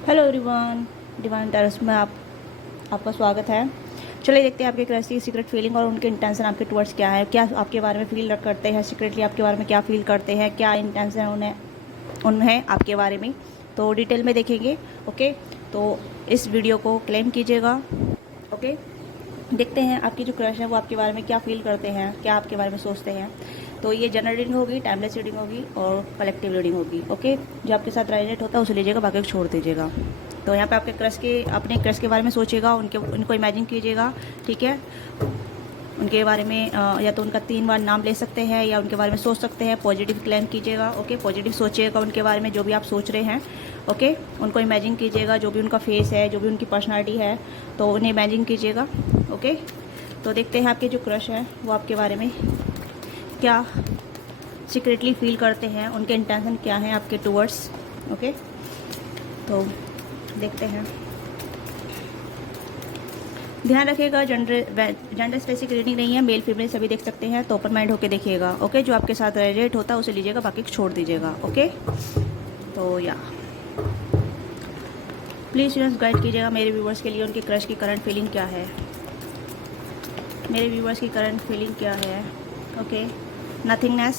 Hello everyone, divine terrace में आपका स्वागत है। चलिए देखते हैं आपके क्रश की सीक्रेट फीलिंग और उनके इंटेंशन आपके टुवर्ड्स क्या है। क्या आपके बारे में फील करते हैं, सीक्रेटली आपके बारे में क्या फील करते हैं, क्या इंटेंशन है उन्हें आपके बारे में, तो डिटेल में देखेंगे। ओके, तो इस वीडियो को क्लेम कीजिएगा। ओके, देखते हैं आपकी जो क्रश है वो आपके बारे में क्या फील करते हैं, क्या आपके बारे में सोचते हैं। तो ये जनरल रीडिंग होगी, टाइमलेस रीडिंग होगी और कलेक्टिव रीडिंग होगी। ओके, जो आपके साथ रेजोनेट होता है उसे लीजिएगा, बाकी को छोड़ दीजिएगा। तो यहाँ पे आपके क्रश के अपने क्रश के बारे में सोचिएगा, उनको इमेजिन कीजिएगा। ठीक है, उनके बारे में या तो उनका 3 बार नाम ले सकते हैं या उनके बारे में सोच सकते हैं। पॉजिटिव क्लेम कीजिएगा। ओके, पॉजिटिव सोचिएगा उनके बारे में, जो भी आप सोच रहे हैं। ओके, उनको इमेजिन कीजिएगा, जो भी उनका फेस है, जो भी उनकी पर्सनालिटी है, तो उन्हें इमेजिन कीजिएगा। ओके, तो देखते हैं आपके जो क्रश है वो आपके बारे में क्या सीक्रेटली फील करते हैं, उनके इंटेंशन क्या हैं आपके टूवर्ड्स। ओके, तो देखते हैं। ध्यान रखिएगा, जेंडर स्पेसिफिक रीडिंग नहीं है, मेल फीमेल सभी देख सकते हैं, तो ओपन माइंड होकर देखिएगा। ओके, जो आपके साथ रेलेट होता है उसे लीजिएगा, बाकी छोड़ दीजिएगा। ओके, तो या प्लीज़ यूनिवर्स गाइड कीजिएगा मेरे व्यूवर्स के लिए, उनके क्रश की करंट फीलिंग क्या है। मेरे व्यूवर्स की करंट फीलिंग क्या है। Okay, nothingness.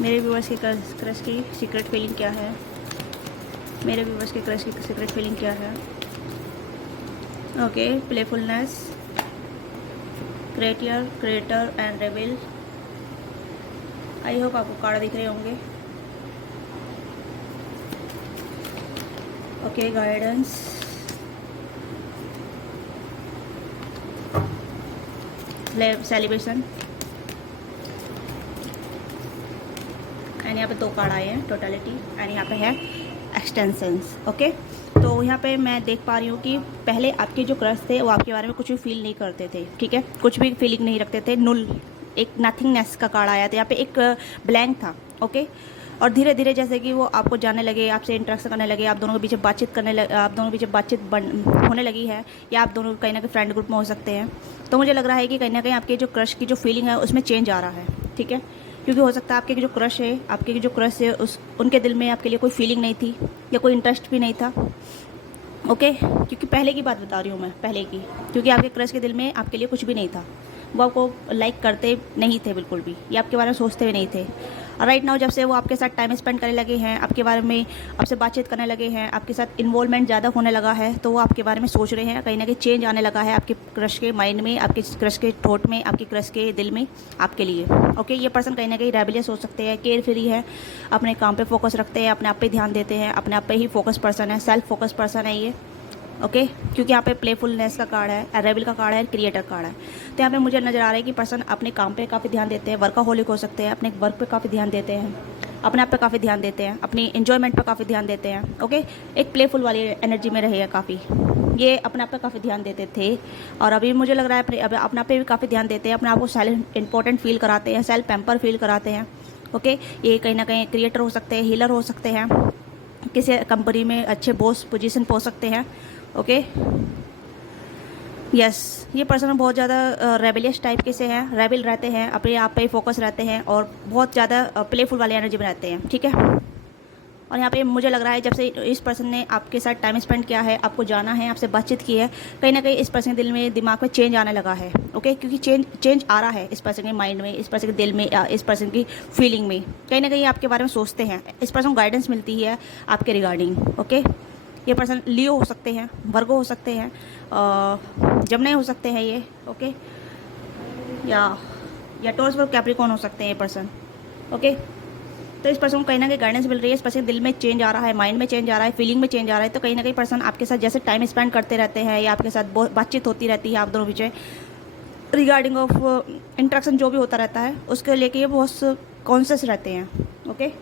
मेरे व्यूवर्स के क्रश की सीक्रेट फीलिंग क्या है। मेरे व्यूवर्स के क्रश की सीक्रेट फीलिंग क्या है। Okay, playfulness, creator and rebel. I hope आपको कार्ड दिख रहे होंगे। ओके, गाइडेंस, सेलिब्रेशन एंड यहाँ पे 2 कार्ड आए हैं, टोटलिटी एंड यहाँ पे है एक्सटेंशंस। ओके, तो यहाँ पे मैं देख पा रही हूँ कि पहले आपके जो क्रश थे वो आपके बारे में कुछ भी फील नहीं करते थे। ठीक है, कुछ भी फीलिंग नहीं रखते थे, नुल, एक नथिंगनेस का कार्ड आया था, यहाँ पे एक ब्लैंक था। ओके, और धीरे धीरे जैसे कि वो आपको जानने लगे, आपसे इंटरेक्शन करने लगे, आप दोनों के बीच बातचीत करने लगे, आप दोनों के बीच बातचीत होने लगी है, या आप दोनों कहीं ना कहीं फ्रेंड ग्रुप में हो सकते हैं। तो मुझे लग रहा है कि कहीं ना कहीं आपके जो क्रश की जो फीलिंग है उसमें चेंज आ रहा है। ठीक है, क्योंकि हो सकता है आपके जो क्रश है, उनके दिल में आपके लिए कोई फीलिंग नहीं थी या कोई इंटरेस्ट भी नहीं था। ओके, क्योंकि पहले की बात बता रही हूँ मैं, पहले की, क्योंकि आपके क्रश के दिल में आपके लिए कुछ भी नहीं था। वो आपको लाइक करते नहीं थे बिल्कुल भी, या आपके बारे में सोचते भी नहीं थे। और राइट नाउ जब से वो आपके साथ टाइम स्पेंड करने लगे हैं, आपके बारे में आपसे बातचीत करने लगे हैं, आपके साथ इन्वॉल्वमेंट ज़्यादा होने लगा है, तो वो आपके बारे में सोच रहे हैं। कहीं ना कहीं चेंज आने लगा है आपके क्रश के माइंड में, आपके क्रश के थॉट में, आपके क्रश के दिल में आपके लिए। ओके, ये पर्सन कहीं ना कहीं रेबेलियस हो सकते हैं, केयर फ्री है, अपने काम पे फोकस रखते हैं, अपने आप पे ध्यान देते हैं, अपने आप पे ही फोकस पर्सन है, सेल्फ फोकस पर्सन है ये। ओके, क्योंकि यहाँ पे प्लेफुलनेस का कार्ड है, रेबल का कार्ड है, क्रिएटर कार्ड है। तो यहाँ पे मुझे नज़र आ रहा है कि पर्सन अपने काम पे काफ़ी ध्यान देते हैं, वर्काहोलिक हो सकते हैं, अपने वर्क पे काफ़ी ध्यान देते हैं, अपने आप पे काफ़ी ध्यान देते हैं, अपनी इन्जॉयमेंट पे काफ़ी ध्यान देते हैं। ओके, एक प्लेफुल वाली एनर्जी में रहे हैं काफ़ी, ये अपने आप पे काफ़ी ध्यान देते थे, और अभी मुझे लग रहा है अपने आप पे भी काफ़ी ध्यान देते हैं, अपने आप को सेल्फ इंपॉर्टेंट फील कराते हैं, सेल्फ पैम्पर फील कराते हैं। ओके, ये कहीं ना कहीं क्रिएटर हो सकते हैं, हीलर हो सकते हैं, किसी कंपनी में अच्छे बॉस पोजीशन पे हो सकते हैं। ओके, यस, ये पर्सन बहुत ज़्यादा रेबेलियस टाइप के से हैं, रेबल रहते हैं, अपने आप पे ही फोकस रहते हैं, और बहुत ज़्यादा प्लेफुल वाले एनर्जी में रहते हैं। ठीक है, और यहाँ पे मुझे लग रहा है जब से इस पर्सन ने आपके साथ टाइम स्पेंड किया है, आपको जाना है, आपसे बातचीत की है, कहीं ना कहीं इस पर्सन के दिल में, दिमाग में चेंज आने लगा है। ओके, क्योंकि चेंज आ रहा है इस पर्सन के माइंड में, इस पर्सन के दिल में, इस पर्सन की फीलिंग में, कहीं ना कहीं आपके बारे में सोचते हैं। इस पर्सन को गाइडेंस मिलती है आपके रिगार्डिंग। ओके, ये पर्सन लियो हो सकते हैं, वर्गो हो सकते हैं, जमने हो सकते हैं ये। ओके, या टॉरस और कैप्रिकॉर्न हो सकते हैं ये पर्सन। ओके, तो इस पर्सन को कहीं ना कहीं गाइडेंस मिल रही है, इस पर्सन दिल में चेंज आ रहा है, माइंड में चेंज आ रहा है, फीलिंग में चेंज आ रहा है। तो कहीं ना कहीं पर्सन आपके साथ जैसे टाइम स्पेंड करते रहते हैं, या आपके साथ बातचीत होती रहती है आप दोनों बीच रिगार्डिंग ऑफ इंट्रैक्शन जो भी होता रहता है, उसके लेके ये बहुत कॉन्शियस रहते हैं। ओके,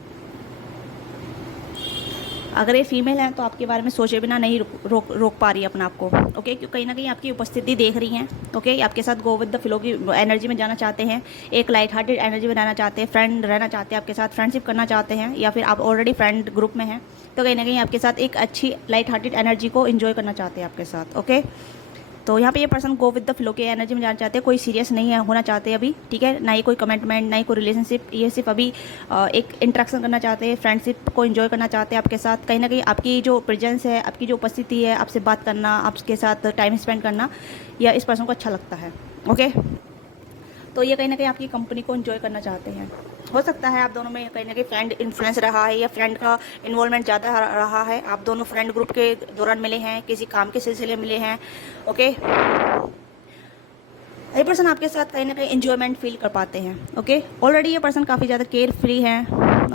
अगर ये फीमेल है तो आपके बारे में सोचे बिना नहीं रोक पा रही है अपने आप को। ओके, क्योंकि कहीं ना कहीं आपकी उपस्थिति देख रही हैं। ओके, आपके साथ गो विद द फ्लो की एनर्जी में जाना चाहते हैं, एक लाइट हार्टेड एनर्जी में रहना चाहते हैं, फ्रेंड रहना चाहते हैं, आपके साथ फ्रेंडशिप करना चाहते हैं, या फिर आप ऑलरेडी फ्रेंड ग्रुप में हैं, तो कहीं ना कहीं आपके साथ एक अच्छी लाइट हार्टेड एनर्जी को इन्जॉय करना चाहते हैं आपके साथ। ओके, तो यहाँ पे ये person go with the flow के एनर्जी में जाना चाहते हैं, कोई सीरियस नहीं है होना चाहते अभी, ठीक है, ना ही कोई कमिटमेंट, ना ही कोई रिलेशनशिप, ये सिर्फ अभी एक इंटरेक्शन करना चाहते हैं, फ्रेंडशिप को एंजॉय करना चाहते हैं आपके साथ। कहीं ना कहीं आपकी जो प्रेजेंस है, आपकी जो उपस्थिति है, आपसे बात करना, आपके साथ टाइम स्पेंड करना, या इस पर्सन को अच्छा लगता है। ओके, तो ये कहीं ना कहीं आपकी कंपनी को एंजॉय करना चाहते हैं। हो सकता है आप दोनों में कहीं ना कहीं फ्रेंड इन्फ्लुएंस रहा है, या फ्रेंड का इन्वॉल्वमेंट ज़्यादा रहा है, आप दोनों फ्रेंड ग्रुप के दौरान मिले हैं, किसी काम के सिलसिले में मिले हैं। ओके, ये पर्सन आपके साथ कहीं ना कहीं एंजॉयमेंट फील कर पाते हैं। ओके, ऑलरेडी ये पर्सन काफ़ी ज़्यादा केयर फ्री है,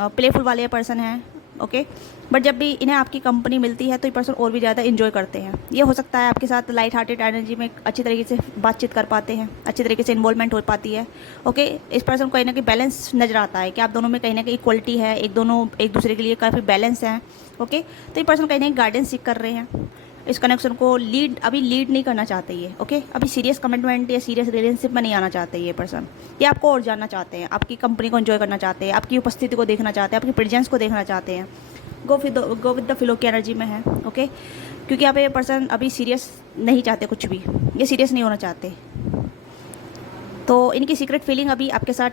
प्लेफुल वाले पर्सन हैं। ओके, बट जब भी इन्हें आपकी कंपनी मिलती है तो ये पर्सन और भी ज़्यादा एंजॉय करते हैं। ये हो सकता है आपके साथ लाइट हार्टेड एनर्जी में अच्छी तरीके से बातचीत कर पाते हैं, अच्छी तरीके से इन्वॉल्वमेंट हो पाती है। ओके, इस पर्सन को कहीं ना कहीं बैलेंस नज़र आता है कि आप दोनों में कहीं ना कहीं इक्वलिटी है, एक दूसरे के लिए काफ़ी बैलेंस है। ओके, तो ये पर्सन कहीं ना कहीं गाइडेंस सीख कर रहे हैं, इस कनेक्शन को अभी लीड नहीं करना चाहते ये। ओके, अभी सीरियस कमिटमेंट या सीरियस रिलेशनशिप में नहीं आना चाहते ये पर्सन। ये आपको और जानना चाहते हैं, आपकी कंपनी को एंजॉय करना चाहते हैं, आपकी उपस्थिति को देखना चाहते हैं, आपकी प्रेजेंस को देखना चाहते हैं। गो विद द फ्लो की एनर्जी में है। ओके, क्योंकि यहाँ पे ये पर्सन अभी सीरियस नहीं चाहते कुछ भी, ये सीरियस नहीं होना चाहते। तो इनकी सीक्रेट फीलिंग अभी आपके साथ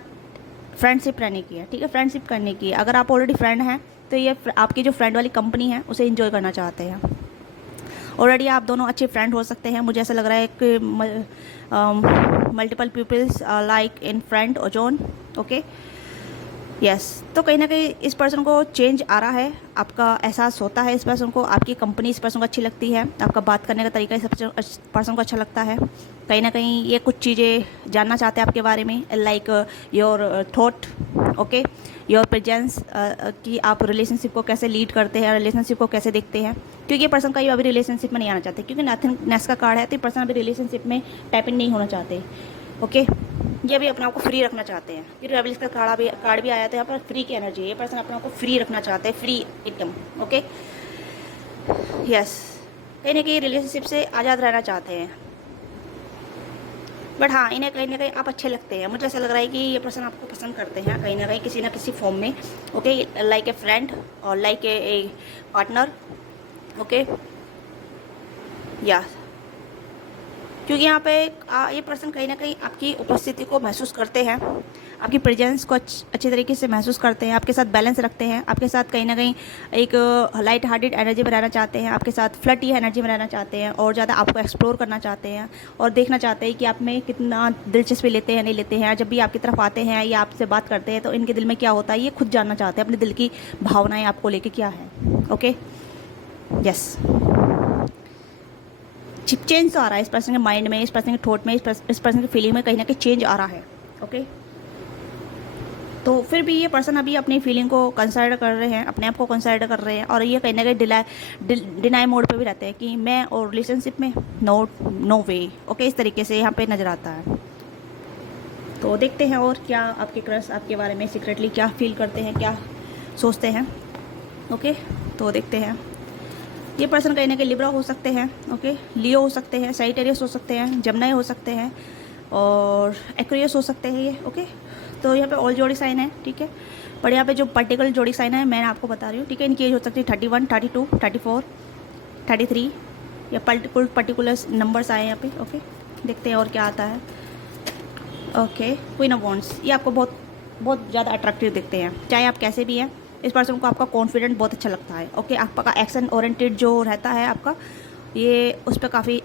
फ्रेंडशिप रहने की है, ठीक है, फ्रेंडशिप करने की है। अगर आप ऑलरेडी फ्रेंड हैं तो ये आपकी जो फ्रेंड वाली कंपनी है उसे एंजॉय करना चाहते हैं। ऑलरेडी आप दोनों अच्छे फ्रेंड हो सकते हैं, मुझे ऐसा लग रहा है कि multiple peoples like in friend और जोन। ओके, यस, तो कहीं ना कहीं इस पर्सन को चेंज आ रहा है, आपका एहसास होता है इस पर्सन को, आपकी कंपनी इस पर्सन को अच्छी लगती है, आपका बात करने का तरीका इस पर्सन को अच्छा लगता है। कहीं ना कहीं ये कुछ चीज़ें जानना चाहते हैं आपके बारे में, like your thought, okay, your presence, कि आप रिलेशनशिप को कैसे लीड करते हैं, रिलेशनशिप को कैसे देखते हैं। क्योंकि ये पर्सन कहीं अभी रिलेशनशिप में नहीं आना चाहते, क्योंकि नथिंगनेस का कार्ड है, तो ये पर्सन अभी रिलेशनशिप में टैप इन नहीं होना चाहते। ओके, ये भी अपने आप को फ्री रखना चाहते हैं। ये रेबल्स का कार्ड भी आया था यहाँ पर, फ्री की एनर्जी। ये पर्सन अपने आप को फ्री रखना चाहते हैं, फ्री एकदम। ओके, यस, कहीं ना कहीं रिलेशनशिप से आज़ाद रहना चाहते हैं, बट हाँ, इन्हें कहीं ना कहीं आप अच्छे लगते हैं। मुझे ऐसा लग रहा है कि ये पर्सन आपको पसंद करते हैं कहीं ना किसी फॉर्म में। ओके, लाइक ए फ्रेंड और लाइक ए पार्टनर। ओके, या क्योंकि यहाँ पे ये पर्सन कहीं ना कहीं आपकी उपस्थिति को महसूस करते हैं, आपकी प्रेजेंस को अच्छे तरीके से महसूस करते हैं, आपके साथ बैलेंस रखते हैं, आपके साथ कहीं ना कहीं एक लाइट हार्टेड एनर्जी में रहना चाहते हैं, आपके साथ फ्लटी एनर्जी में रहना चाहते हैं, और ज़्यादा आपको एक्सप्लोर करना चाहते हैं, और देखना चाहते हैं कि आप में कितना दिलचस्पी लेते हैं नहीं लेते हैं। जब भी आपकी तरफ आते हैं या आपसे बात करते हैं तो इनके दिल में क्या होता है ये खुद जानना चाहते हैं, अपने दिल की भावनाएँ आपको लेके क्या है। ओके, यस, चेंज तो आ रहा है इस पर्सन के माइंड में, इस पर्सन के थॉट में, इस पर्सन की फीलिंग में कहीं ना कहीं चेंज आ रहा है। ओके, तो फिर भी ये पर्सन अभी अपनी फीलिंग को कंसिडर कर रहे हैं, अपने आप को कंसिडर कर रहे हैं, और ये कहीं ना कहीं डिनाई मोड पे भी रहते हैं कि मैं और रिलेशनशिप में नो वे। ओके, इस तरीके से यहाँ पे नज़र आता है। तो देखते हैं और क्या आपके क्रश आपके बारे में सीक्रेटली क्या फील करते हैं, क्या सोचते हैं। ओके, तो देखते हैं। ये पर्सन कहीं ना कहीं लिब्रा हो सकते हैं, ओके, लियो हो सकते हैं, साजिटेरियस हो सकते हैं, जमनाई हो सकते हैं, और एक्वेरियस हो सकते हैं ये। ओके, तो यहाँ पे ऑल जोड़ी साइन है, ठीक है, पर यहाँ पे जो पर्टिकुलर जोड़ी साइन है मैं आपको बता रही हूँ, ठीक है। इनकी एज हो सकती है 31, 32, 34, 33, या पर्टिकुलर नंबर्स आए यहाँ पे। ओके, देखते हैं और क्या आता है। ओके, क्वीन ऑफ वॉन्ड्स, ये आपको बहुत ज़्यादा अट्रैक्टिव दिखते हैं, चाहे आप कैसे भी हैं। इस पर्सन को आपका कॉन्फिडेंट बहुत अच्छा लगता है। ओके, आपका एक्शन ओरिएंटेड जो रहता है आपका, ये उस पर काफ़ी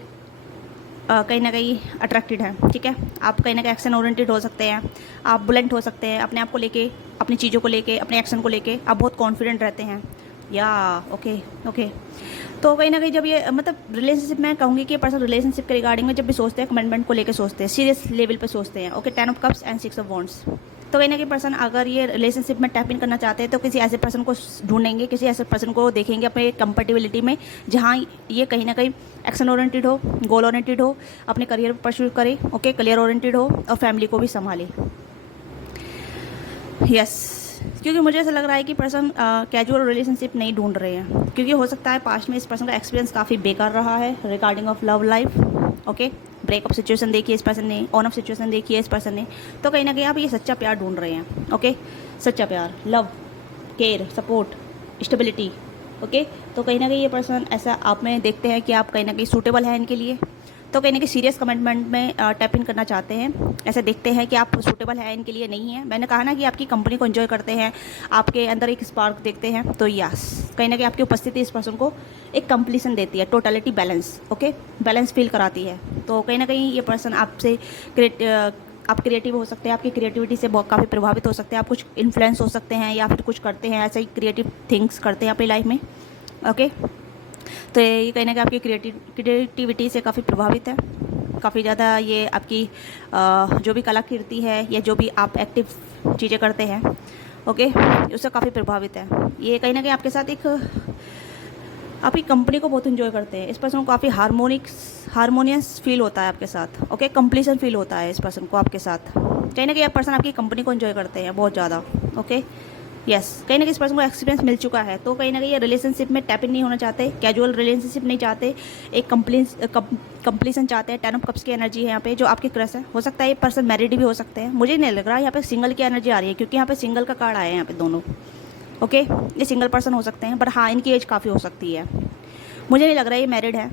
कहीं ना कहीं अट्रैक्टेड है, ठीक है। आप कहीं ना कहीं एक्शन ओरिएंटेड हो सकते हैं, आप बुलेंट हो सकते हैं, अपने आप को लेके, अपनी चीज़ों को लेके, अपने एक्शन को लेके आप बहुत कॉन्फिडेंट रहते हैं, या ओके। तो कहीं ना कहीं जब ये मतलब रिलेशनशिप में कहूँगी कि ये पर्सन रिलेशनशिप के रिगार्डिंग में जब भी सोचते हैं, कमिटमेंट को लेकर सोचते हैं, सीरियस लेवल पे सोचते हैं। Okay, 10 of cups and 6 of wands. तो कहीं ना कहीं पर्सन अगर ये रिलेशनशिप में टैप इन करना चाहते हैं तो किसी ऐसे पर्सन को ढूंढेंगे, किसी ऐसे पर्सन को देखेंगे अपने कंपेटिबिलिटी में, जहाँ ये कहीं ना कहीं एक्शन ओरिएंटेड हो, गोल ओरिएंटेड हो, अपने करियर परस्यू करे, ओके, करियर ओरिएंटेड हो, और फैमिली को भी संभाले। यस, क्योंकि मुझे ऐसा लग रहा है कि पर्सन कैजुअल रिलेशनशिप नहीं ढूंढ रहे हैं, क्योंकि हो सकता है पास्ट में इस पर्सन का एक्सपीरियंस काफ़ी बेकार रहा है regarding of love life. Okay, breakup situation देखी है इस पर्सन ने, ऑन ऑफ सिचुएशन देखी है इस पर्सन ने। तो कहीं ना कहीं आप ये सच्चा प्यार ढूंढ रहे हैं। ओके, सच्चा प्यार, love, care, support, stability. Okay, तो कहीं ना कहीं ये पर्सन ऐसा आप में देखते हैं कि आप कहीं ना कहीं सूटेबल है इनके लिए। तो कहीं ना कहीं सीरियस कमिटमेंट में टैप इन करना चाहते हैं, ऐसे देखते हैं कि आप सूटेबल है इनके लिए, नहीं है। मैंने कहा ना कि आपकी कंपनी को एंजॉय करते हैं, आपके अंदर एक स्पार्क देखते हैं, तो यस कहीं ना कहीं आपकी उपस्थिति इस पर्सन को एक कंप्लीसन देती है, totality balance, okay, balance feel कराती है। तो कहीं ना कहीं ये पर्सन आपसे आप क्रिएटिव हो सकते हैं, आपकी क्रिएटिविटी से बहुत काफ़ी प्रभावित हो सकते हैं, आप कुछ इन्फ्लुएंस हो सकते हैं या फिर कुछ करते हैं, ऐसे ही क्रिएटिव थिंग्स करते हैं अपनी लाइफ में, ओके। तो ये कहीं ना कहीं आपकी क्रिएटिविटी से काफ़ी प्रभावित है, काफ़ी ज़्यादा ये आपकी जो भी कलाकृति है या जो भी आप एक्टिव चीज़ें करते हैं, ओके, उससे काफ़ी प्रभावित है। ये कहीं ना कहीं आपके साथ एक आपकी कंपनी को बहुत इन्जॉय करते हैं, इस पर्सन को काफ़ी हारमोनियस फील होता है आपके साथ, ओके, कंप्लीसन फील होता है इस पर्सन को आपके साथ। कहीं ना कहीं पर्सन आपकी कंपनी को इन्जॉय करते हैं बहुत ज़्यादा, ओके, यस। कहीं ना कहीं इस पर्सन को एक्सपीरियंस मिल चुका है, तो कहीं ना कहीं ये रिलेशनशिप में टैप इन नहीं होना चाहते, कैजुअल रिलेशनशिप नहीं चाहते, एक कंप्लीसन चाहते हैं। 10 ऑफ कप्स की एनर्जी है यहाँ पे जो आपके क्रश है। हो सकता है ये पर्सन मैरिड भी हो सकते हैं, मुझे नहीं लग रहा, यहाँ पे सिंगल की एनर्जी आ रही है क्योंकि यहाँ पे सिंगल का कार्ड आया है यहाँ पे दोनों, ओके। ये सिंगल पर्सन हो सकते हैं, बट हाँ इनकी एज काफ़ी हो सकती है, मुझे नहीं लग रहा ये मैरिड है,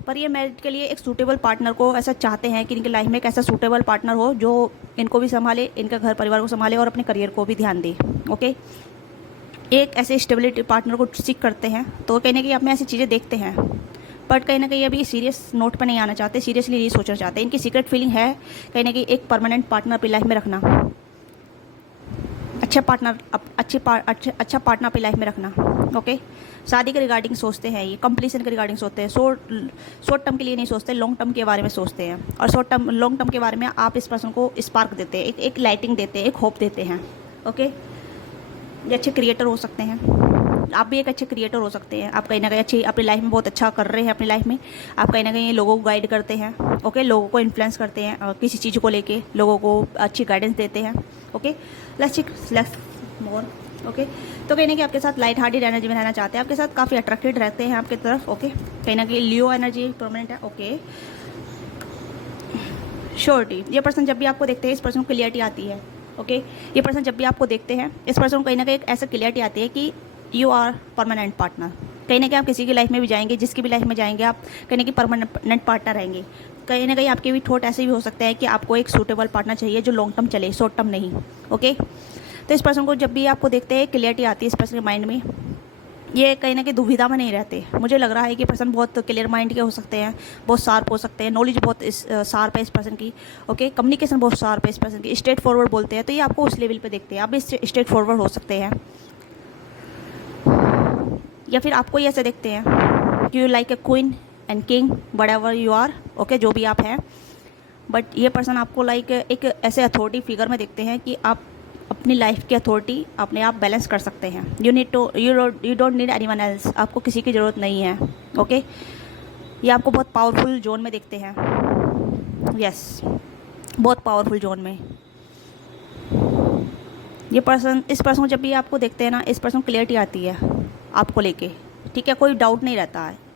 पर ये मैरिज के लिए एक सूटेबल पार्टनर को ऐसा चाहते हैं कि इनकी लाइफ में एक ऐसा सूटेबल पार्टनर हो जो इनको भी संभाले, इनका घर परिवार को संभाले और अपने करियर को भी ध्यान दे, ओके। एक ऐसे स्टेबिलिटी पार्टनर को सीख करते हैं, तो कहीं ना कहीं आप में ऐसी चीज़ें देखते हैं, बट कहीं ना कहीं अभी सीरियस नोट पर नहीं आना चाहते, सीरियसली नहीं सोचना चाहते। इनकी सीक्रेट फीलिंग है कहीं ना कहीं एक परमानेंट पार्टनर अपनी लाइफ में रखना, अच्छा पार्टनर अपनी लाइफ में रखना, ओके। शादी के रिगार्डिंग सोचते हैं, ये कंप्लीसन के रिगार्डिंग सोचते हैं, शॉर्ट टर्म के लिए नहीं सोचते, लॉन्ग टर्म के बारे में सोचते हैं। और लॉन्ग टर्म के बारे में आप इस पर्सन को स्पार्क देते हैं, एक लाइटिंग देते हैं, एक होप देते हैं, ओके। ये अच्छे क्रिएटर हो सकते हैं, आप भी एक अच्छे क्रिएटर हो सकते हैं। आप कहीं ना कहीं अच्छी अपनी लाइफ में बहुत अच्छा कर रहे हैं, अपनी लाइफ में आप कहीं ना कहीं लोगों को गाइड करते हैं, ओके, लोगों को इन्फ्लुएंस करते हैं, किसी चीज़ को लेके लोगों को अच्छी गाइडेंस देते हैं, ओके। Let's more, okay. तो कहीं ना कहीं आपके साथ लाइट हार्टेड एनर्जी में रहना चाहते हैं, आपके साथ काफ़ी अट्रैक्टेड रहते हैं आपकी तरफ, ओके। कहीं ना कहीं लियो एनर्जी परमानेंट है, ओके। श्योरिटी, ये पर्सन जब भी आपको देखते हैं इस पर्सन को क्लियरिटी आती है, ओके। ये पर्सन जब भी आपको देखते हैं इस पर्सन को कहीं ना कहीं एक ऐसा क्लियरिटी आती है कि यू आर परमानेंट पार्टनर। कहीं ना कहीं आप किसी की लाइफ में भी जाएंगे, जिसकी भी लाइफ में जाएंगे आप कहीं ना कहीं परमानेंट पार्टनर रहेंगे। कहीं ना कहीं आपके भी थॉट ऐसे भी हो सकते हैं कि आपको एक सूटेबल पार्टनर चाहिए जो लॉन्ग टर्म चले, शॉर्ट टर्म नहीं, ओके। तो इस पर्सन को जब भी आपको देखते हैं क्लियरिटी आती है इस पर्सन के माइंड में, ये कहीं ना कहीं दुविधा में नहीं रहते। मुझे लग रहा है कि पर्सन बहुत क्लियर माइंड के हो सकते हैं, बहुत शार्प हो सकते हैं, नॉलेज बहुत शार्प है इस पर्सन की, ओके। कम्युनिकेशन बहुत शार्प है इस पर्सन की, स्ट्रेट फॉरवर्ड बोलते हैं, तो ये आपको उस लेवल पे देखते हैं, आप भी स्ट्रेट फॉरवर्ड हो सकते हैं। या फिर आपको ये ऐसे देखते हैं कि you like a queen and king, whatever you are, okay, जो भी आप हैं। बट ये पर्सन आपको लाइक एक ऐसे अथॉरिटी फिगर में देखते हैं कि आप अपनी लाइफ की अथॉरिटी अपने आप बैलेंस कर सकते हैं। You don't need anyone else, आपको किसी की ज़रूरत नहीं है, ओके। ये आपको बहुत पावरफुल जोन में देखते हैं, यस, बहुत पावरफुल जोन में। इस पर्सन को जब भी आपको देखते हैं ना, इस पर्सन को क्लियरिटी आती है आपको लेके, ठीक है, कोई डाउट नहीं रहता है।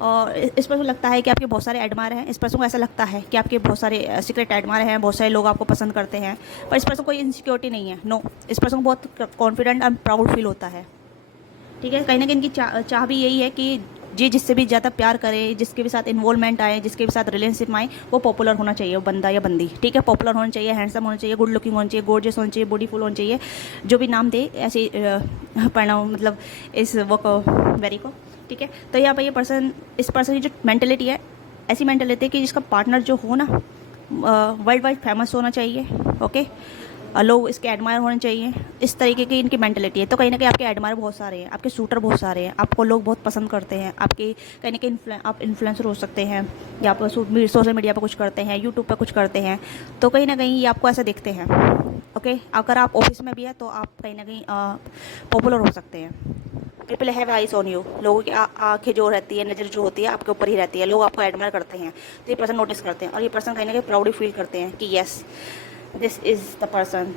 और इस पर्सन को लगता है कि आपके बहुत सारे एडमायर हैं, इस पर्सन को ऐसा लगता है कि आपके बहुत सारे सीक्रेट एडमायर हैं, बहुत सारे लोग आपको पसंद करते हैं, पर इस पर्सन को कोई इनसिक्योरिटी नहीं है, नो। इस पर्सन को बहुत कॉन्फिडेंट एंड प्राउड फील होता है, ठीक है। कहीं ना कहीं इनकी चाह भी यही है कि जिससे भी ज़्यादा प्यार करे, जिसके भी साथ इन्वॉल्वमेंट आए, जिसके भी साथ रिलेशनशिप में आए, वो पॉपुलर होना चाहिए, वो बंदा या बंदी, ठीक है, पॉपुलर होना चाहिए, हैंडसम होना चाहिए, गुड लुकिंग होना चाहिए, गॉर्जियस होना चाहिए, बॉडीफुल होना चाहिए, जो भी नाम दे ऐसे परिणाम, मतलब इस वो को वेरी को, ठीक है। तो यहाँ पर इस पर्सन की जो मैंटेलिटी है, ऐसी मैंटेलिटी है कि जिसका पार्टनर जो हो ना वर्ल्ड वाइड फेमस होना चाहिए, ओके, लोग इसके एडमायर होने चाहिए, इस तरीके की इनकी मेंटलिटी है। तो कहीं ना कहीं आपके एडमायर बहुत सारे हैं, आपके शूटर बहुत सारे हैं, आपको लोग बहुत पसंद करते हैं, आपके कहीं ना कहीं आप इन्फ्लुएंसर हो सकते हैं, या आप सोशल मीडिया पर कुछ करते हैं, यूट्यूब पर कुछ करते हैं, तो कहीं ना कहीं ये आपको ऐसा देखते हैं, ओके। अगर आप ऑफिस में भी है तो आप कहीं ना कहीं पॉपुलर हो सकते हैं। People have eyes on you, लोगों की आंखें जो रहती है, नज़र जो होती है आपके ऊपर ही रहती है, लोग आपको एडमायर करते हैं, तो ये पर्सन नोटिस करते हैं, और ये पर्सन कहीं ना कहीं प्राउडली फील करते हैं कि yes this is the person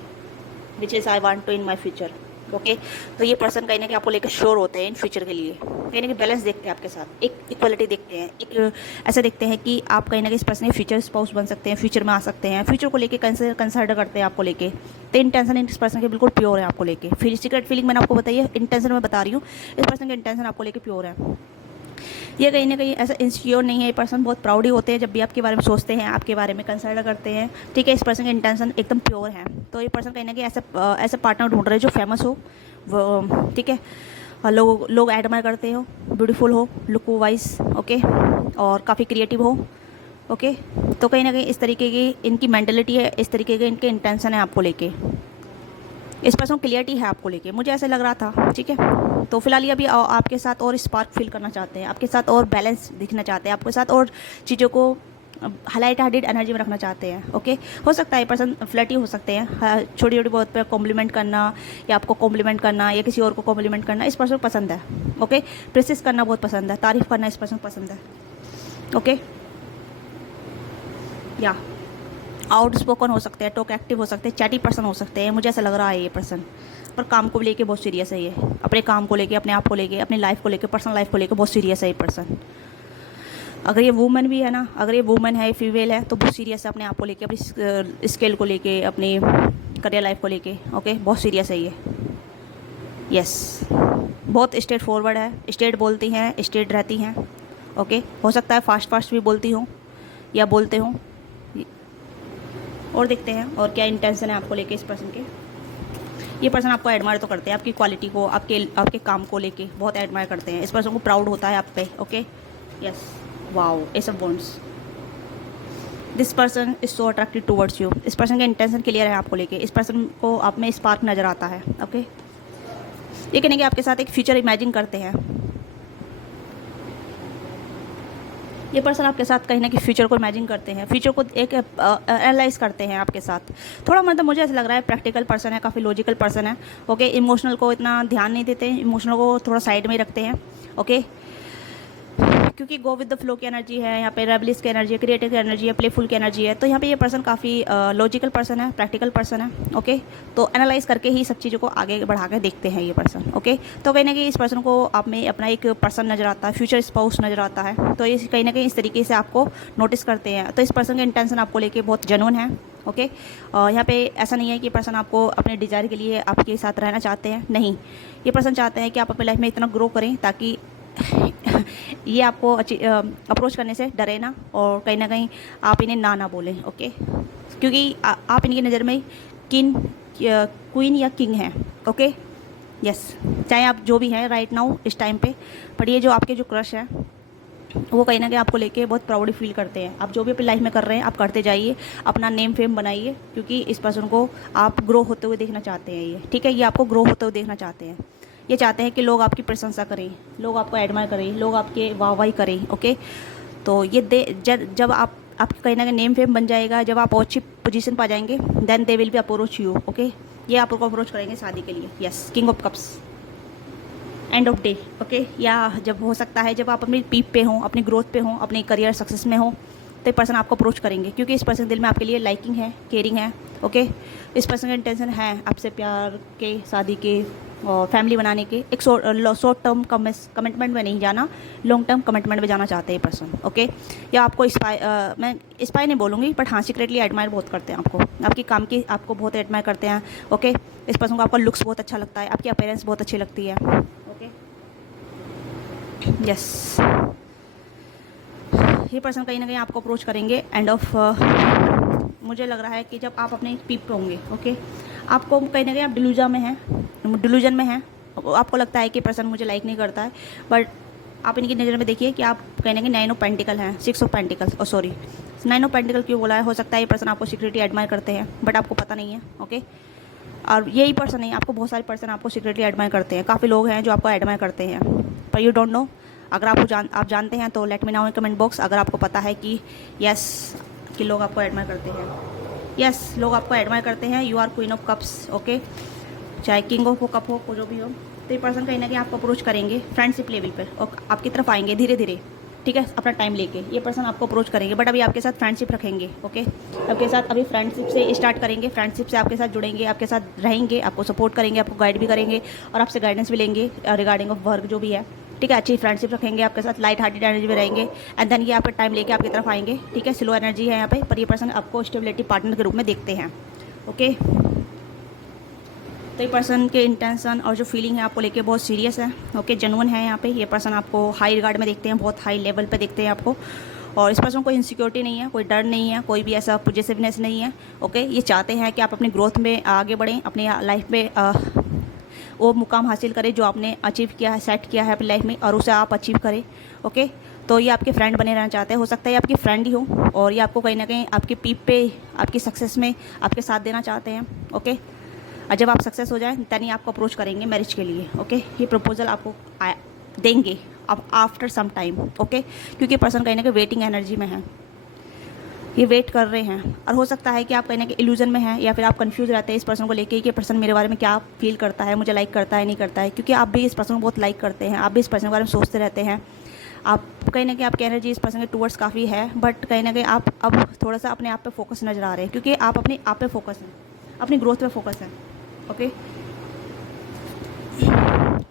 which is I want to in my future, okay. तो ये पर्सन कहीं ना कहीं आपको लेकर श्योर होते हैं इन फ्यूचर के लिए, कहीं ना कहीं बैलेंस देखते हैं आपके साथ, एक इक्वलिटी देखते हैं, एक ऐसा देखते हैं कि आप कहीं ना कहीं इस पर्सन के फ्यूचर स्पाउस बन सकते हैं, फ्यूचर में आ सकते हैं, फ्यूचर को लेके कंसिडर करते हैं आपको लेके। तो इंटेंशन इस पर्सन के बिल्कुल प्योर है आपको लेके। फिर सीक्रेट फीलिंग मैंने आपको बताई है, इंटेंशन मैं बता रही हूँ, इस पर्सन के इंटेंशन आपको लेके प्योर है। ये कहीं ना कहीं ऐसा इंसिक्योर नहीं है, ये पर्सन बहुत प्राउड ही होते हैं जब भी आपके बारे में सोचते हैं, आपके बारे में कंसर्न करते हैं, ठीक है। इस पर्सन के इंटेंशन एकदम प्योर है। तो ये पर्सन कहीं ना कहीं ऐसा पार्टनर ढूंढ रहे हैं जो फेमस हो, वो ठीक है, लोग एडमायर करते हो, ब्यूटीफुल हो लुक वाइज, ओके, और काफ़ी क्रिएटिव हो, ओके। तो कहीं ना कहीं इस तरीके की इनकी मेंटलिटी है, इस तरीके के इनके इंटेंशन है आपको लेके, इस पर्सन क्लियरिटी है आपको लेके, मुझे ऐसा लग रहा था, ठीक है। तो फिलहाल ये अभी आपके साथ और स्पार्क फील करना चाहते हैं, आपके साथ और बैलेंस दिखना चाहते हैं, आपके साथ और चीज़ों को हाईलाइट हार्टेड एनर्जी में रखना चाहते हैं, ओके। हो सकता है ये पर्सन फ्लर्टी हो सकते हैं, छोटी छोटी बहुत पर कॉम्प्लीमेंट करना या आपको कॉम्प्लीमेंट करना या किसी और को कॉम्प्लीमेंट करना इस पर्सन को पसंद है, ओके। प्रेसिस करना बहुत पसंद है, तारीफ करना इस पर्सन को पसंद है, ओके। या आउट स्पोकन हो सकते हैं, टॉक एक्टिव हो सकते हैं, चैटी पर्सन हो सकते हैं, मुझे ऐसा लग रहा है ये पर्सन। पर काम को लेके बहुत सीरियस है ये, अपने काम को लेके, अपने आप को लेके, अपनी लाइफ को लेके, पर्सनल लाइफ को लेके बहुत सीरियस है ये पर्सन। अगर ये वुमन भी है ना, अगर ये वुमन है, फीमेल है, तो बहुत सीरियस है अपने आप को लेके, अपनी स्किल को लेके, अपनी करियर लाइफ को लेके, ओके। बहुत सीरियस है ये, यस। बहुत स्ट्रेट फॉरवर्ड है, स्ट्रेट बोलती हैं, स्ट्रेट रहती हैं, ओके। हो सकता है फास्ट भी बोलती हूँ या बोलते हूँ। और देखते हैं और क्या इंटेंशन है आपको लेके इस पर्सन के। ये पर्सन आपको एडमायर तो करते हैं, आपकी क्वालिटी को, आपके काम को लेके बहुत एडमायर करते हैं। इस पर्सन को प्राउड होता है आप पे, okay, yes. Wow, S of wands. This person is so attracted towards you. इस पर्सन का इंटेंशन क्लियर है आपको लेके, इस पर्सन को आप में स्पार्क नज़र आता है, ओके। ये कहने कि आपके साथ एक फ्यूचर इमेजिन करते हैं, ये पर्सन आपके साथ कहीं ना कहीं फ्यूचर को इमेजिन करते हैं, फ्यूचर को एक एनालाइज करते हैं आपके साथ। थोड़ा मतलब मुझे ऐसा लग रहा है प्रैक्टिकल पर्सन है, काफ़ी लॉजिकल पर्सन है, ओके। इमोशनल को इतना ध्यान नहीं देते, इमोशनल को थोड़ा साइड में रखते हैं, ओके। क्योंकि गो विद द फ्लो की एनर्जी है यहाँ पे, रेबलिस की एनर्जी है, क्रिएटिव की एनर्जी है, प्लेफुल की एनर्जी है। तो यहाँ पे ये पर्सन काफ़ी लॉजिकल पर्सन है, प्रैक्टिकल पर्सन है, ओके। तो एनालाइज करके ही सब चीज़ों को आगे बढ़ा के देखते हैं ये पर्सन, ओके। तो कहीं ना कहीं इस पर्सन को आप में अपना एक पर्सन नज़र आता है, फ्यूचर स्पाउस नज़र आता है। तो ये कहीं ना कहीं इस तरीके से आपको नोटिस करते हैं। तो इस पर्सन का इंटेंशन आपको लेके बहुत जेन्युइन है, ओके। यहाँ पे ऐसा नहीं है कि पर्सन आपको अपने डिज़ायर के लिए आपके साथ रहना चाहते हैं, नहीं। ये पर्सन चाहते हैं कि आप अपनी लाइफ में इतना ग्रो करें ताकि ये आपको अप्रोच करने से डरे ना, और कहीं ना कहीं आप इन्हें ना बोलें, ओके। क्योंकि आप इनकी नज़र में क्वीन या किंग हैं, ओके, यस। चाहे आप जो भी हैं राइट नाउ इस टाइम पे, पर ये जो आपके जो क्रश है वो कहीं ना कहीं आपको लेके बहुत प्राउड फील करते हैं। आप जो भी अपनी लाइफ में कर रहे हैं आप करते जाइए, अपना नेम फेम बनाइए, क्योंकि इस पर्सन को आप ग्रो होते हुए देखना चाहते हैं ये, ठीक है। ये आपको ग्रो होते हुए देखना चाहते हैं, ये चाहते हैं कि लोग आपकी प्रशंसा करें, लोग आपको एडमायर करें, लोग आपके वाहवाही करें, ओके। तो ये जब आपके कहीं ना कहीं नेम फेम बन जाएगा, जब आप अच्छी पोजीशन पा जाएंगे, then they will be approach you, okay. ये आपको अप्रोच करेंगे शादी के लिए, yes. King of cups, end of day, okay. या जब हो सकता है जब आप अपनी पीक पे हों, अपनी ग्रोथ पे हों, अपनी करियर सक्सेस में हों, तो ये पर्सन आपको अप्रोच करेंगे, क्योंकि इस पर्सन दिल में आपके लिए लाइकिंग है, केयरिंग है, ओके। इस पर्सन का इंटेंशन है आपसे प्यार के, शादी के और फैमिली बनाने के। एक शॉर्ट टर्म कमिटमेंट में नहीं जाना, लॉन्ग टर्म कमिटमेंट में जाना चाहते हैं पर्सन, ओके। या आपको मैं स्पाई नहीं बोलूँगी, बट हाँ सीक्रेटली एडमायर बहुत करते हैं आपको, आपकी काम की आपको बहुत एडमायर करते हैं, ओके। इस पर्सन को आपका लुक्स बहुत अच्छा लगता है, आपकी अपीयरेंस बहुत अच्छी लगती है, ओके, यस। ये पर्सन कहीं ना कहीं आपको अप्रोच करेंगे एंड ऑफ मुझे लग रहा है कि जब आप अपने पीक पे होंगे, ओके। आपको कहीं ना कहीं आप डिल्यूजन में हैं, आपको लगता है कि पर्सन मुझे लाइक नहीं करता है, बट आप इनकी नज़र में देखिए कि आप कहीं ना कहीं 9 ऑफ पेंटिकल हैं, 6 of pentacle, sorry 9 of pentacle क्यों बोला है। हो सकता है ये पर्सन आपको सीक्रेटली एडमायर करते हैं, बट आपको पता नहीं है, ओके। और यही पर्सन नहीं, आपको बहुत सारे पर्सन आपको सीक्रेटली एडमायर करते हैं, काफ़ी लोग हैं जो आपको एडमायर करते हैं, पर यू डोंट नो। अगर आप जानते हैं तो let me know in comment box. अगर आपको पता है कि यस कि लोग आपको एडमायर करते हैं, यस लोग आपको एडमायर करते हैं, you are queen of cups, okay. चाहे किंग ऑफ कप हो, जो भी हो, तो ये पर्सन कहीं ना कहीं आपको अप्रोच करेंगे फ्रेंडशिप लेवल पर, और आपकी तरफ आएंगे धीरे धीरे, ठीक है, अपना टाइम लेके। ये पर्सन आपको अप्रोच करेंगे, बट अभी आपके साथ फ्रेंडशिप रखेंगे, ओके। आपके साथ अभी फ्रेंडशिप से स्टार्ट करेंगे, फ्रेंडशिप से आपके साथ जुड़ेंगे, आपके साथ रहेंगे, आपको सपोर्ट करेंगे, आपको गाइड भी करेंगे, और आपसे गाइडेंस भी लेंगे रिगार्डिंग ऑफ वर्क जो भी है, ठीक है। अच्छी फ्रेंडशिप रखेंगे, आपके साथ लाइट हार्टेड एनर्जी में रहेंगे, एंड देन ये आपका टाइम लेके आपकी तरफ आएंगे, ठीक है। स्लो एनर्जी है यहाँ पे, पर ये पर्सन आपको स्टेबिलिटी पार्टनर के रूप में देखते हैं, ओके। तो ये पर्सन के इंटेंशन और जो फीलिंग है आपको लेके बहुत सीरियस है, ओके, जेन्युइन है यहाँ पे। ये पर्सन आपको हाई रिगार्ड में देखते हैं, बहुत हाई लेवल पे देखते हैं आपको। और इस पर्सन को कोई इनसिक्योरिटी नहीं है, कोई डर नहीं है, कोई भी ऐसा पॉजिटिवनेस नहीं है, ओके। ये चाहते हैं कि आप अपनी ग्रोथ में आगे बढ़ें, अपनी लाइफ में वो मुकाम हासिल करें जो आपने अचीव किया है, सेट किया है अपनी लाइफ में, और उसे आप अचीव करें, ओके। तो ये आपके फ्रेंड बने रहना चाहते हैं, हो सकता है ये आपकी फ्रेंड ही हो, और ये आपको कहीं ना कहीं आपकी पीठ पे, आपकी सक्सेस में आपके साथ देना चाहते हैं, ओके। और जब आप सक्सेस हो जाएं तभी आपको अप्रोच करेंगे मैरिज के लिए, ओके। ये प्रपोजल आपको देंगे अब आफ्टर सम टाइम, ओके, क्योंकि पर्सन कहीं ना कहीं वेटिंग एनर्जी में है, ये वेट कर रहे हैं। और हो सकता है कि आप कहीं ना कहीं इल्यूजन में हैं, या फिर आप कंफ्यूज रहते हैं इस पर्सन को लेके कि पर्सन मेरे बारे में क्या फील करता है, मुझे लाइक करता है नहीं करता है, क्योंकि आप भी इस पर्सन को बहुत लाइक करते हैं, आप भी इस पर्सन के बारे में सोचते रहते हैं। आप कहीं ना कहीं आपकी एनर्जी इस पर्सन के टूवर्ड्स काफ़ी है, बट कहीं ना कहीं आप अब थोड़ा सा अपने आप पे फोकस नज़र आ रहे हैं, क्योंकि आप अपने आप पे फोकस हैं, अपनी ग्रोथ पे फोकस है, ओके।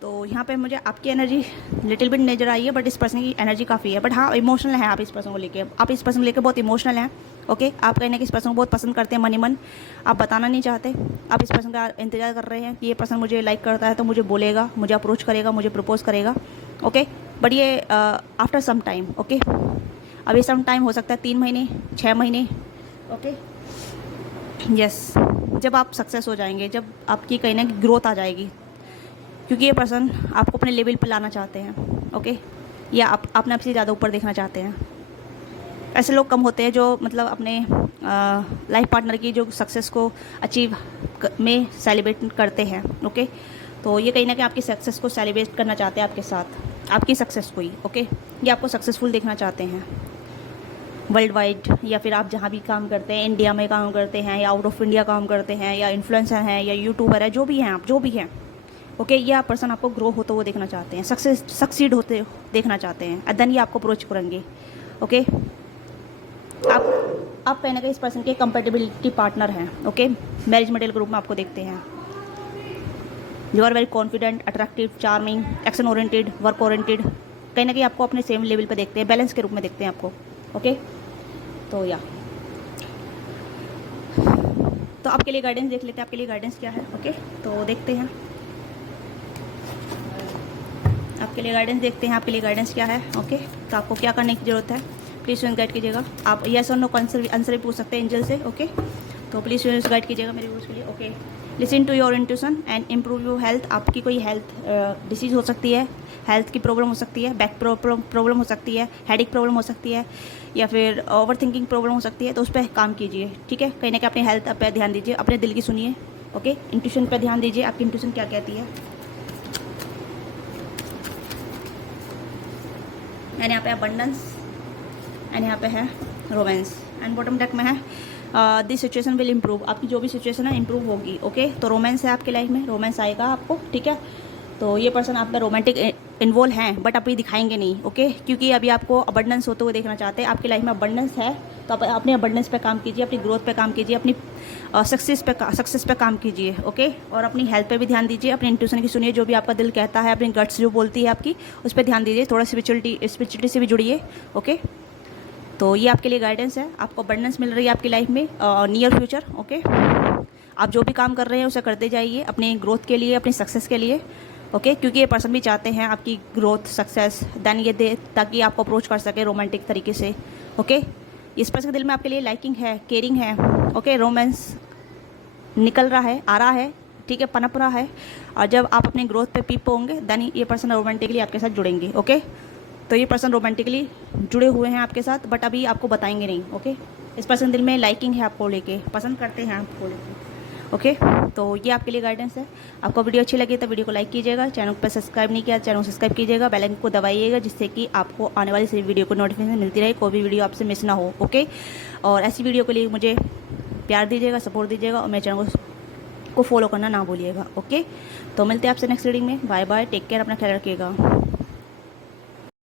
तो यहाँ पे मुझे आपकी एनर्जी लिटिल बिट नजर आई है, बट इस पर्सन की एनर्जी काफ़ी है। बट हाँ, इमोशनल है आप इस पर्सन को लेके, आप इस पर्सन को लेके बहुत इमोशनल हैं, ओके। आप कहीं ना कहीं इस पर्सन को बहुत पसंद करते हैं, मनी मन आप बताना नहीं चाहते, आप इस पर्सन का इंतजार कर रहे हैं कि ये पर्सन मुझे लाइक करता है तो मुझे बोलेगा, मुझे अप्रोच करेगा, मुझे प्रपोज करेगा, ओके। बट ये आफ्टर सम टाइम, ओके। अभी सम टाइम हो सकता है 3 महीने, 6 महीने, ओके, यस। जब आप सक्सेस हो जाएंगे, जब आपकी कहीं ना कहीं ग्रोथ आ जाएगी, क्योंकि ये पर्सन आपको अपने लेवल पर लाना चाहते हैं, ओके, या आपने आपसे ज़्यादा ऊपर देखना चाहते हैं। ऐसे लोग कम होते हैं जो मतलब अपने लाइफ पार्टनर की जो सक्सेस को अचीव में सेलिब्रेट करते हैं, ओके। तो ये कहीं ना कहीं आपकी सक्सेस को सेलिब्रेट करना चाहते हैं आपके साथ, आपकी सक्सेस को ही, ओके। ये आपको सक्सेसफुल देखना चाहते हैं वर्ल्ड वाइड, या फिर आप जहाँ भी काम करते हैं, इंडिया में काम करते हैं या आउट ऑफ इंडिया काम करते हैं, या इन्फ्लुएंसर हैं या यूट्यूबर है, जो भी हैं आप, जो भी हैं, ओके। ये आप पर्सन आपको ग्रो होते हुए देखना चाहते हैं, सक्सीड होते देखना चाहते हैं, एंड देन ये आपको अप्रोच करेंगे, ओके। आप कहीं ना कहीं इस पर्सन के कंपेटेबिलिटी पार्टनर हैं, ओके। मैरिज मटेरियल ग्रुप में आपको देखते हैं। You are very confident, attractive, charming, action oriented, work oriented, कहीं ना कहीं आपको अपने सेम लेवल पे देखते हैं, बैलेंस के रूप में देखते हैं आपको, ओके। तो या तो आपके लिए गाइडेंस देख लेते हैं, आपके लिए गाइडेंस क्या है, ओके। तो देखते हैं आपके लिए गाइडेंस, देखते हैं आपके लिए गाइडेंस क्या है, ओके। तो आपको क्या करने की ज़रूरत है, प्लीज़ स्टूडेंट गाइड कीजिएगा। आप यस और नो आंसर भी पूछ सकते हैं एंजल से, ओके। तो प्लीज़ स्टूडेंट्स गाइड कीजिएगा मेरे व्यूअर्स के लिए, okay. Listen to your intuition and improve your health. आपकी कोई हेल्थ डिसीज़ हो सकती है, हेल्थ की प्रॉब्लम हो सकती है, बैक प्रॉब्लम हो सकती है, हेडेक प्रॉब्लम हो सकती है, या फिर ओवर थिंकिंग प्रॉब्लम हो सकती है, तो उस पर काम कीजिए, ठीक है। कहीं ना कहीं अपनी हेल्थ पर ध्यान दीजिए, अपने दिल की सुनिए, ओके। इंट्यूशन पर ध्यान दीजिए, आपकी इंट्यूशन क्या कहती है। एंड यहाँ पे अबंडेंस, एंड यहाँ पे है रोमांस, एंड बॉटम डेक में है दिस सिचुएशन विल इम्प्रूव। आपकी जो भी सिचुएशन है इम्प्रूव होगी, ओके। तो रोमांस है आपकी लाइफ में, रोमांस आएगा आपको, ठीक है। तो ये पर्सन आप में रोमांटिक इन्वॉल्व हैं, बट अभी दिखाएंगे नहीं, ओके, क्योंकि अभी आपको अबंडेंस होते हुए देखना चाहते हैं। आपकी लाइफ में अबंडेंस है, तो आप अपने अबंडेंस पे काम कीजिए, अपनी ग्रोथ पे काम कीजिए, अपनी सक्सेस पे काम कीजिए, ओके। और अपनी हेल्थ पे भी ध्यान दीजिए, अपनी इंट्यूशन की सुनिए, जो भी आपका दिल कहता है, अपनी गट्स जो बोलती है आपकी, उस पर ध्यान दीजिए, थोड़ा स्पिरिचुअलिटी से भी जुड़िए, ओके। तो ये आपके लिए गाइडेंस है, आपको अबंडेंस मिल रही है आपकी लाइफ में नियर फ्यूचर, ओके। आप जो भी काम कर रहे हैं उसे करते जाइए अपनी ग्रोथ के लिए, अपनी सक्सेस के लिए, ओके। क्योंकि ये पर्सन भी चाहते हैं आपकी ग्रोथ, सक्सेस, देन ये दे, ताकि आपको अप्रोच कर सके रोमांटिक तरीके से, ओके। इस पर्सन के दिल में आपके लिए लाइकिंग है, केयरिंग है, ओके। रोमांस निकल रहा है, आ रहा है, ठीक है, पनप रहा है। और जब आप अपने ग्रोथ पे पीप होंगे, देन ये पर्सन रोमांटिकली आपके साथ जुड़ेंगे, ओके। तो ये पर्सन रोमांटिकली जुड़े हुए हैं आपके साथ, बट अभी आपको बताएंगे नहीं, ओके। इस पर्सन दिल में लाइकिंग है आपको लेके, पसंद करते हैं आपको लेके, ओके। तो ये आपके लिए गाइडेंस है। आपको वीडियो अच्छी लगी तो वीडियो को लाइक कीजिएगा, चैनल पर सब्सक्राइब नहीं किया चैनल को सब्सक्राइब कीजिएगा, बेल आइकन को दबाइएगा, जिससे कि आपको आने वाली सभी वीडियो को नोटिफिकेशन मिलती रहे, कोई भी वीडियो आपसे मिस ना हो, ओके। और ऐसी वीडियो के लिए मुझे प्यार दीजिएगा, सपोर्ट दीजिएगा, और मेरे चैनल को फॉलो करना ना भूलिएगा, ओके। तो मिलते हैं आपसे नेक्स्ट रीडिंग में, बाय बाय, टेक केयर, अपना ख्याल रखिएगा।